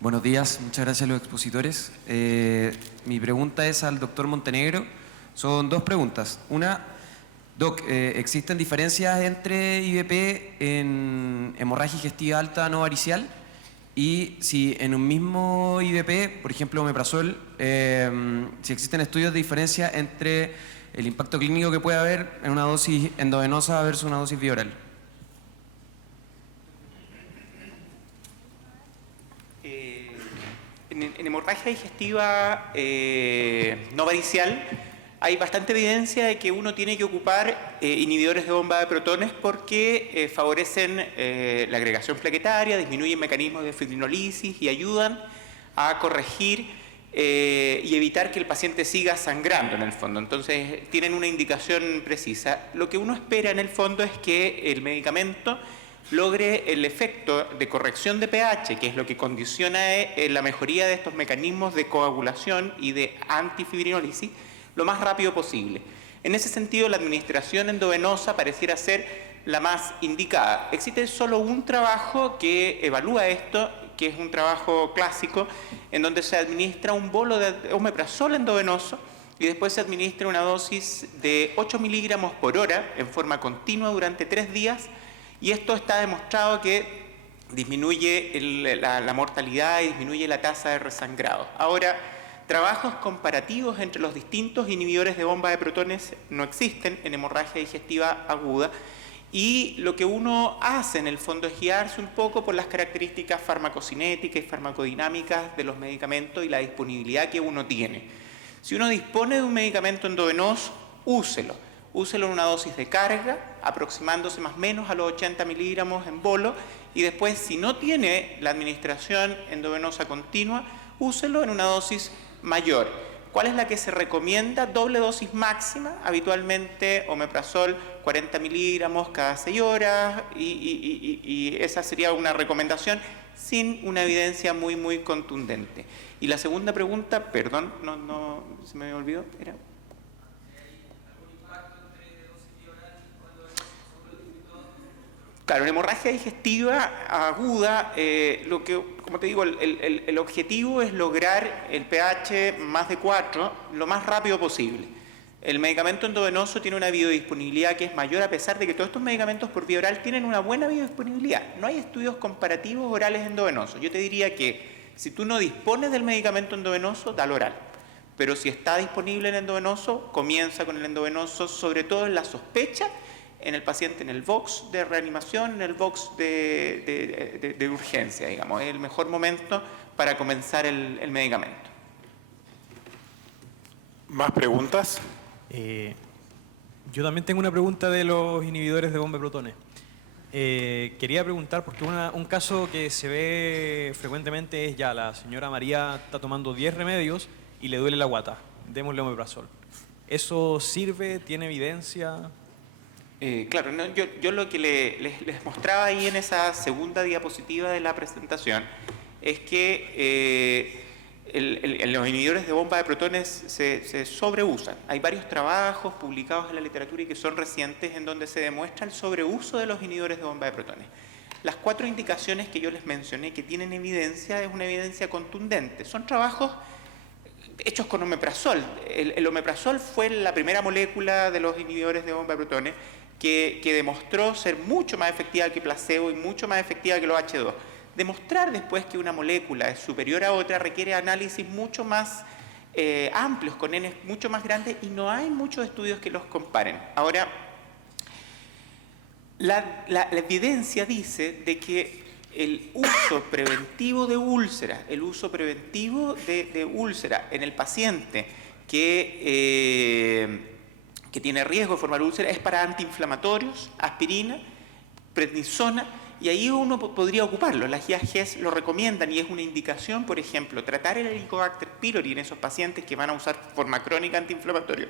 Buenos días, muchas gracias a los expositores. Mi pregunta es al doctor Montenegro. Son dos preguntas. Una, Doc, ¿existen diferencias entre IBP en hemorragia digestiva alta no varicial? Y si en un mismo IBP, por ejemplo omeprazol, si existen estudios de diferencia entre el impacto clínico que puede haber en una dosis endovenosa versus una dosis vía oral. En hemorragia digestiva no varicial hay bastante evidencia de que uno tiene que ocupar inhibidores de bomba de protones porque favorecen la agregación plaquetaria, disminuyen mecanismos de fibrinolisis y ayudan a corregir y evitar que el paciente siga sangrando en el fondo. Entonces tienen una indicación precisa. Lo que uno espera en el fondo es que el medicamento logre el efecto de corrección de pH, que es lo que condiciona la mejoría de estos mecanismos de coagulación y de antifibrinolisis, lo más rápido posible. En ese sentido, la administración endovenosa pareciera ser la más indicada. Existe solo un trabajo que evalúa esto, que es un trabajo clásico, en donde se administra un bolo de omeprazol endovenoso y después se administra una dosis de 8 miligramos por hora en forma continua durante 3 días, y esto está demostrado que disminuye la mortalidad y disminuye la tasa de resangrado. Ahora, trabajos comparativos entre los distintos inhibidores de bomba de protones no existen en hemorragia digestiva aguda, y lo que uno hace en el fondo es guiarse un poco por las características farmacocinéticas y farmacodinámicas de los medicamentos y la disponibilidad que uno tiene. Si uno dispone de un medicamento endovenoso, úselo en una dosis de carga, aproximándose más o menos a los 80 miligramos en bolo, y después, si no tiene la administración endovenosa continua, úselo en una dosis mayor. ¿Cuál es la que se recomienda? Doble dosis máxima, habitualmente omeprazol 40 miligramos cada 6 horas, y esa sería una recomendación sin una evidencia muy contundente. Y la segunda pregunta, perdón, no se me olvidó, era... Claro, en hemorragia digestiva aguda, como te digo, el objetivo es lograr el pH más de 4 lo más rápido posible. El medicamento endovenoso tiene una biodisponibilidad que es mayor, a pesar de que todos estos medicamentos por vía oral tienen una buena biodisponibilidad. No hay estudios comparativos orales endovenosos. Yo te diría que si tú no dispones del medicamento endovenoso, dalo oral. Pero si está disponible en endovenoso, comienza con el endovenoso, sobre todo en la sospecha, en el paciente en el box de reanimación, en el box de urgencia, digamos. Es el mejor momento para comenzar el medicamento. ¿Más preguntas? Yo también tengo una pregunta de los inhibidores de bomba de protones. Quería preguntar, porque un caso que se ve frecuentemente es ya la señora María está tomando 10 remedios y le duele la guata. Démosle omeprazol. ¿Eso sirve? ¿Tiene evidencia? Claro, no, yo lo que les mostraba ahí en esa segunda diapositiva de la presentación es que los inhibidores de bomba de protones se sobreusan. Hay varios trabajos publicados en la literatura y que son recientes en donde se demuestra el sobreuso de los inhibidores de bomba de protones. Las 4 indicaciones que yo les mencioné que tienen evidencia, es una evidencia contundente. Son trabajos hechos con omeprazol. El omeprazol fue la primera molécula de los inhibidores de bomba de protones que demostró ser mucho más efectiva que placebo y mucho más efectiva que los H2. Demostrar después que una molécula es superior a otra requiere análisis mucho más amplios, con N mucho más grandes, y no hay muchos estudios que los comparen. Ahora, la evidencia dice de que el uso preventivo de úlcera, de úlcera en el paciente que tiene riesgo de formar úlcera es para antiinflamatorios, aspirina, prednisona, y ahí uno podría ocuparlo. Las guías GES lo recomiendan y es una indicación, por ejemplo, tratar el Helicobacter pylori en esos pacientes que van a usar forma crónica antiinflamatorio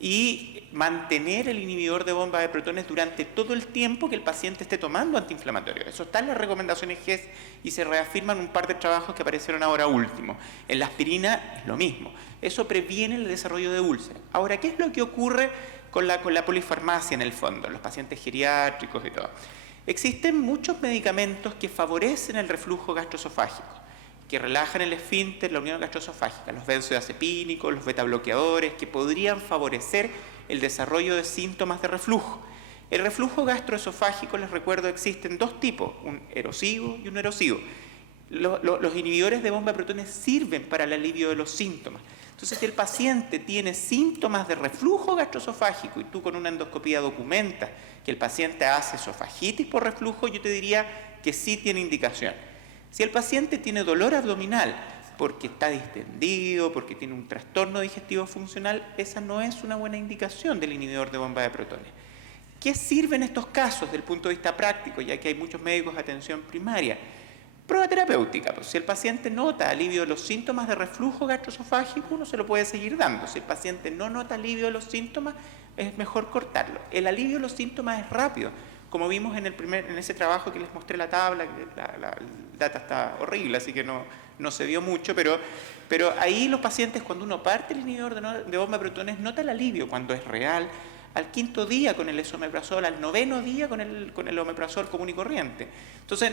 y mantener el inhibidor de bomba de protones durante todo el tiempo que el paciente esté tomando antiinflamatorio. Eso está en las recomendaciones GES y se reafirman un par de trabajos que aparecieron ahora último. En la aspirina es lo mismo. Eso previene el desarrollo de úlceras. Ahora, ¿qué es lo que ocurre con la polifarmacia en el fondo, los pacientes geriátricos y todo? Existen muchos medicamentos que favorecen el reflujo gastroesofágico que relajan el esfínter, la unión gastroesofágica, los benzodiazepínicos, los betabloqueadores, que podrían favorecer el desarrollo de síntomas de reflujo. El reflujo gastroesofágico, les recuerdo, existen dos tipos, un erosivo y un erosivo. Los inhibidores de bomba de protones sirven para el alivio de los síntomas. Entonces, si el paciente tiene síntomas de reflujo gastroesofágico y tú con una endoscopía documentas que el paciente hace esofagitis por reflujo, yo te diría que sí tiene indicación. Si el paciente tiene dolor abdominal porque está distendido, porque tiene un trastorno digestivo funcional, esa no es una buena indicación del inhibidor de bomba de protones. ¿Qué sirve en estos casos desde el punto de vista práctico, ya que hay muchos médicos de atención primaria? Prueba terapéutica. Pues si el paciente nota alivio de los síntomas de reflujo gastroesofágico, uno se lo puede seguir dando. Si el paciente no nota alivio de los síntomas, es mejor cortarlo. El alivio de los síntomas es rápido. Como vimos en ese trabajo que les mostré la tabla, la data está horrible, así que no se vio mucho, pero ahí los pacientes, cuando uno parte el inhibidor de bomba de protones, nota el alivio cuando es real. Al 5.º día con el esomeprazol, al 9.º día con el omeprazol común y corriente. Entonces,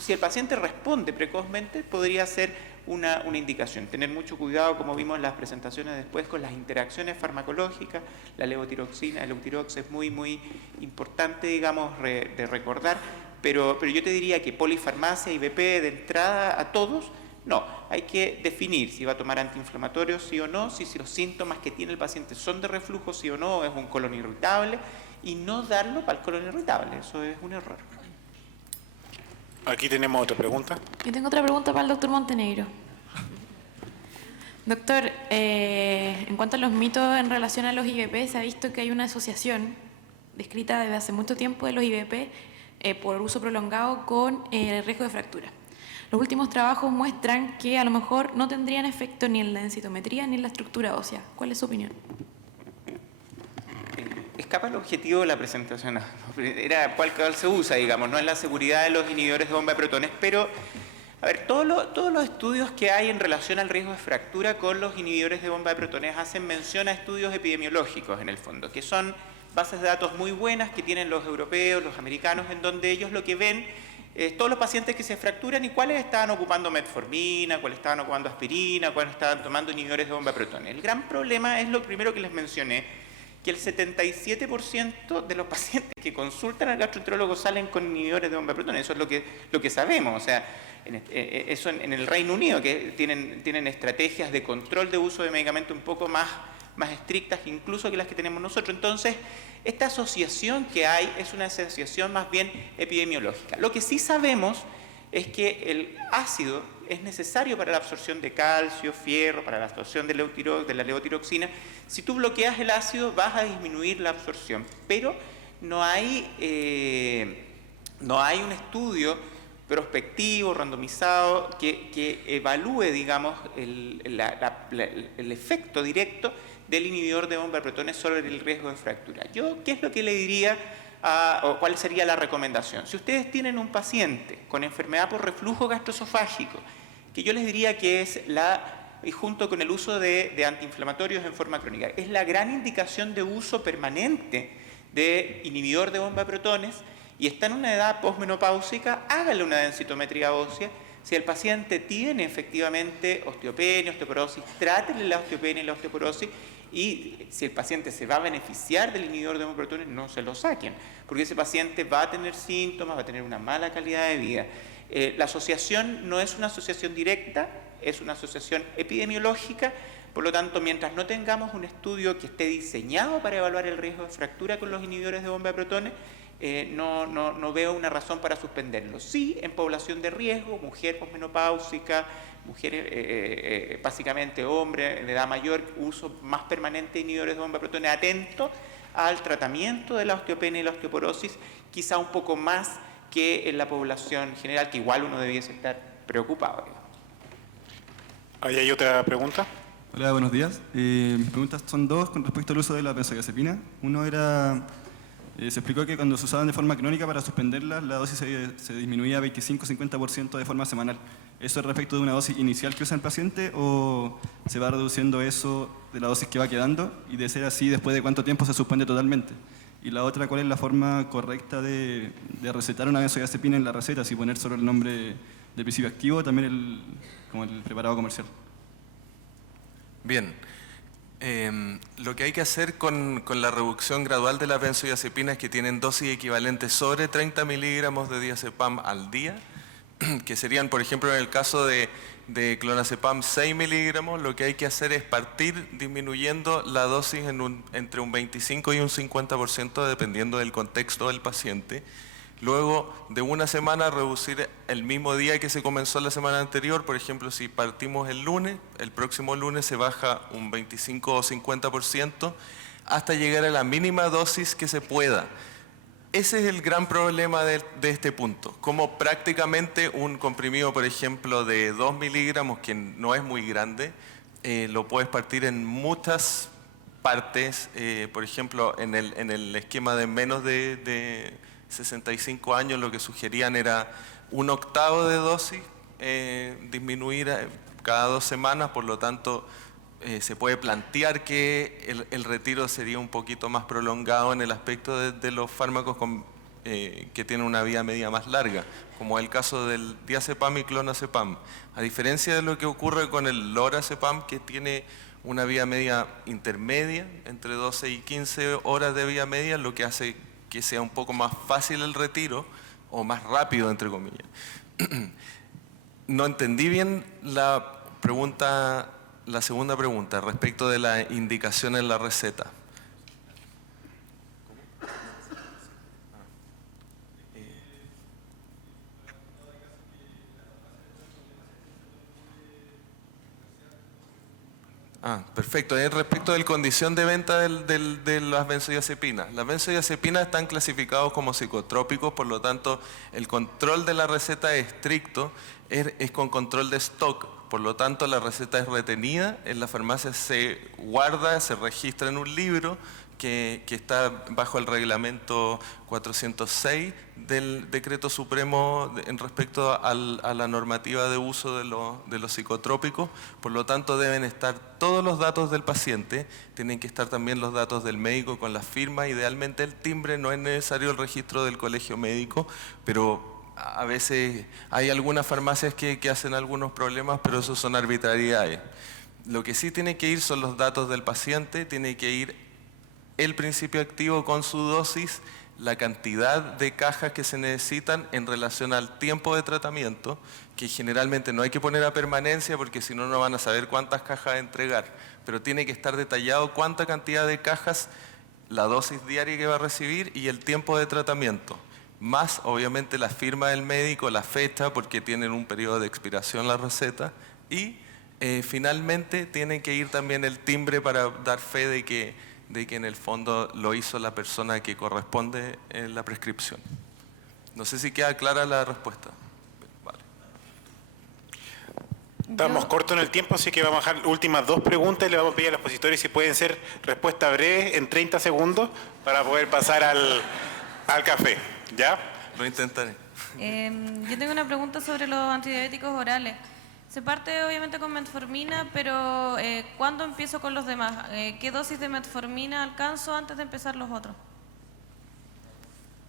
si el paciente responde precozmente, podría ser una indicación. Tener mucho cuidado, como vimos en las presentaciones después, con las interacciones farmacológicas. La levotiroxina, el Eutirox es muy, muy importante, digamos, de recordar, pero yo te diría que polifarmacia, IVP, de entrada a todos, no. Hay que definir si va a tomar antiinflamatorios, sí o no, si los síntomas que tiene el paciente son de reflujo, sí o no, es un colon irritable, y no darlo para el colon irritable. Eso es un error. Aquí tenemos otra pregunta. Yo tengo otra pregunta para el doctor Montenegro. Doctor, en cuanto a los mitos en relación a los IVP, se ha visto que hay una asociación descrita desde hace mucho tiempo de los IVP por uso prolongado con el riesgo de fractura. Los últimos trabajos muestran que a lo mejor no tendrían efecto ni en la densitometría ni en la estructura ósea. ¿Cuál es su opinión? Escapa el objetivo de la presentación. Era cuál se usa, digamos, no es la seguridad de los inhibidores de bomba de protones, pero, a ver, todos los estudios que hay en relación al riesgo de fractura con los inhibidores de bomba de protones hacen mención a estudios epidemiológicos, en el fondo, que son bases de datos muy buenas que tienen los europeos, los americanos, en donde ellos lo que ven es todos los pacientes que se fracturan y cuáles estaban ocupando metformina, cuáles estaban ocupando aspirina, cuáles estaban tomando inhibidores de bomba de protones. El gran problema es lo primero que les mencioné, que el 77% de los pacientes que consultan al gastroenterólogo salen con inhibidores de bomba de protones. Eso es lo que sabemos. O sea, eso en el Reino Unido, que tienen estrategias de control de uso de medicamentos un poco más estrictas incluso que las que tenemos nosotros. Entonces, esta asociación que hay es una asociación más bien epidemiológica. Lo que sí sabemos es que el ácido es necesario para la absorción de calcio, fierro, para la absorción de la levotiroxina. Si tú bloqueas el ácido, vas a disminuir la absorción, pero no hay un estudio prospectivo, randomizado, que evalúe, digamos, el efecto directo del inhibidor de bomba de protones sobre el riesgo de fractura. Yo, ¿qué es lo que le diría o cuál sería la recomendación? Si ustedes tienen un paciente con enfermedad por reflujo gastroesofágico, que yo les diría que es y junto con el uso de antiinflamatorios en forma crónica, es la gran indicación de uso permanente de inhibidor de bomba de protones y está en una edad posmenopáusica, hágale una densitometría ósea. Si el paciente tiene efectivamente osteopenia, osteoporosis, trátele la osteopenia y la osteoporosis, y si el paciente se va a beneficiar del inhibidor de bomba de protones, no se lo saquen, porque ese paciente va a tener síntomas, va a tener una mala calidad de vida. La asociación no es una asociación directa, es una asociación epidemiológica. Por lo tanto, mientras no tengamos un estudio que esté diseñado para evaluar el riesgo de fractura con los inhibidores de bomba de protones, no veo una razón para suspenderlo. Sí, en población de riesgo, mujer posmenopáusica, mujeres, básicamente hombres de edad mayor, uso más permanente de inhibidores de bomba de protones, atento al tratamiento de la osteopenia y la osteoporosis, quizá un poco más que en la población general, que igual uno debiese estar preocupado. ¿Ahí hay otra pregunta? Hola, buenos días. Mis preguntas son dos con respecto al uso de la benzodiazepina. Uno era, se explicó que cuando se usaban de forma crónica para suspenderlas, la dosis se disminuía 25-50% de forma semanal. ¿Eso es respecto de una dosis inicial que usa el paciente o se va reduciendo eso de la dosis que va quedando? Y de ser así, ¿después de cuánto tiempo se suspende totalmente? Y la otra, ¿cuál es la forma correcta de recetar una benzodiazepina en la receta? Si poner solo el nombre del principio activo, también como el preparado comercial. Bien. Lo que hay que hacer con la reducción gradual de las benzodiazepinas que tienen dosis equivalentes sobre 30 miligramos de diazepam al día, que serían, por ejemplo, en el caso de clonazepam 6 miligramos, lo que hay que hacer es partir disminuyendo la dosis entre un 25 y un 50% dependiendo del contexto del paciente. Luego de una semana reducir el mismo día que se comenzó la semana anterior. Por ejemplo, si partimos el lunes, el próximo lunes se baja un 25 o 50% hasta llegar a la mínima dosis que se pueda. Ese es el gran problema de este punto. Como prácticamente un comprimido, por ejemplo, de 2 miligramos, que no es muy grande, lo puedes partir en muchas partes. Por ejemplo, en el esquema de menos de 65 años, lo que sugerían era 1/8 de dosis, disminuir cada 2 semanas, por lo tanto se puede plantear que el retiro sería un poquito más prolongado en el aspecto de los fármacos que tienen una vida media más larga, como el caso del diazepam y clonazepam. A diferencia de lo que ocurre con el lorazepam, que tiene una vida media intermedia, entre 12 y 15 horas de vida media, lo que hace que sea un poco más fácil el retiro, o más rápido, entre comillas. No entendí bien la segunda pregunta, respecto de la indicación en la receta. Perfecto. Respecto de la condición de venta de las benzodiazepinas. Las benzodiazepinas están clasificados como psicotrópicos, por lo tanto, el control de la receta es estricto, es con control de stock. Por lo tanto, la receta es retenida, en la farmacia se guarda, se registra en un libro que está bajo el reglamento 406 del Decreto Supremo en respecto a la normativa de uso de los psicotrópicos. Por lo tanto, deben estar todos los datos del paciente, tienen que estar también los datos del médico con la firma, idealmente el timbre, no es necesario el registro del colegio médico, pero a veces hay algunas farmacias que hacen algunos problemas, pero eso son arbitrariedades. Lo que sí tiene que ir son los datos del paciente, tiene que ir el principio activo con su dosis, la cantidad de cajas que se necesitan en relación al tiempo de tratamiento, que generalmente no hay que poner a permanencia porque si no, no van a saber cuántas cajas entregar, pero tiene que estar detallado cuánta cantidad de cajas, la dosis diaria que va a recibir y el tiempo de tratamiento. Más obviamente la firma del médico, la fecha, porque tienen un periodo de expiración la receta, y finalmente tiene que ir también el timbre para dar fe de que en el fondo lo hizo la persona que corresponde en la prescripción. No sé si queda clara la respuesta. Vale. Estamos cortos en el tiempo, así que vamos a dejar últimas 2 preguntas y le vamos a pedir a los expositores si pueden ser respuestas breves en 30 segundos para poder pasar al café. ¿Ya? Lo intentaré. Yo tengo una pregunta sobre los antidiabéticos orales. Se parte obviamente con metformina, pero ¿cuándo empiezo con los demás? ¿Qué dosis de metformina alcanzo antes de empezar los otros?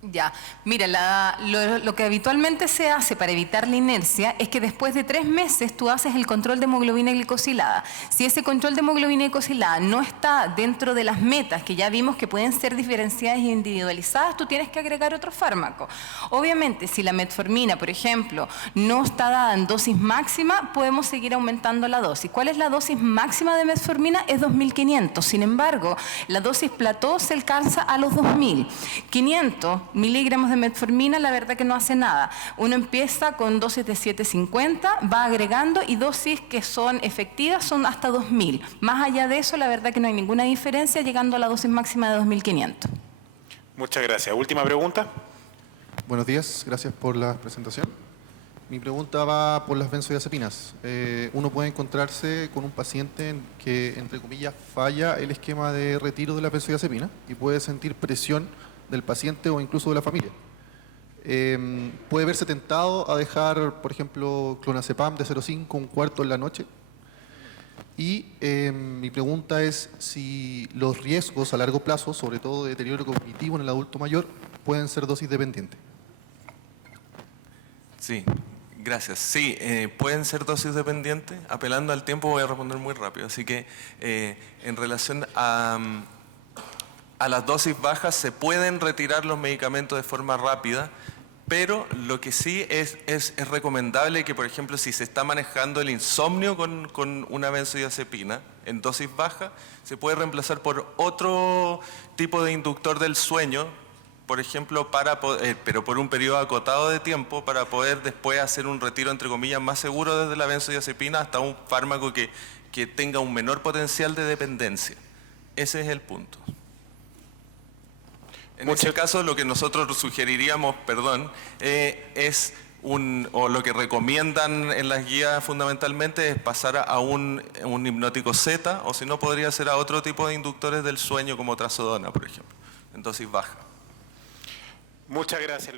Ya, mira, lo que habitualmente se hace para evitar la inercia es que después de 3 meses tú haces el control de hemoglobina glicosilada. Si ese control de hemoglobina glicosilada no está dentro de las metas, que ya vimos que pueden ser diferenciadas e individualizadas, tú tienes que agregar otro fármaco. Obviamente, si la metformina, por ejemplo, no está dada en dosis máxima, podemos seguir aumentando la dosis. ¿Cuál es la dosis máxima de metformina? Es 2.500. Sin embargo, la dosis plató se alcanza a los 2.000. 500 miligramos de metformina, la verdad que no hace nada. Uno empieza con dosis de 750, va agregando y dosis que son efectivas son hasta 2000. Más allá de eso, la verdad que no hay ninguna diferencia, llegando a la dosis máxima de 2500. Muchas gracias. Última pregunta. Buenos días, gracias por la presentación. Mi pregunta va por las benzodiazepinas. Uno puede encontrarse con un paciente que, entre comillas, falla el esquema de retiro de la benzodiazepina y puede sentir presión del paciente o incluso de la familia. Puede verse tentado a dejar, por ejemplo, clonazepam de 0,5 1/4 en la noche. Y mi pregunta es si los riesgos a largo plazo, sobre todo de deterioro cognitivo en el adulto mayor, pueden ser dosis dependientes. Sí, Gracias. Sí, pueden ser dosis dependientes. Apelando al tiempo voy a responder muy rápido. Así que en relación a las dosis bajas se pueden retirar los medicamentos de forma rápida, pero lo que sí es recomendable que, por ejemplo, si se está manejando el insomnio con una benzodiazepina en dosis baja, se puede reemplazar por otro tipo de inductor del sueño, por ejemplo, pero por un periodo acotado de tiempo, para poder después hacer un retiro, entre comillas, más seguro desde la benzodiazepina hasta un fármaco que tenga un menor potencial de dependencia. Ese es el punto. En ese caso, lo que nosotros sugeriríamos, o lo que recomiendan en las guías fundamentalmente es pasar a un hipnótico Z, o si no, podría ser a otro tipo de inductores del sueño como trazodona, por ejemplo, en dosis baja. Muchas gracias.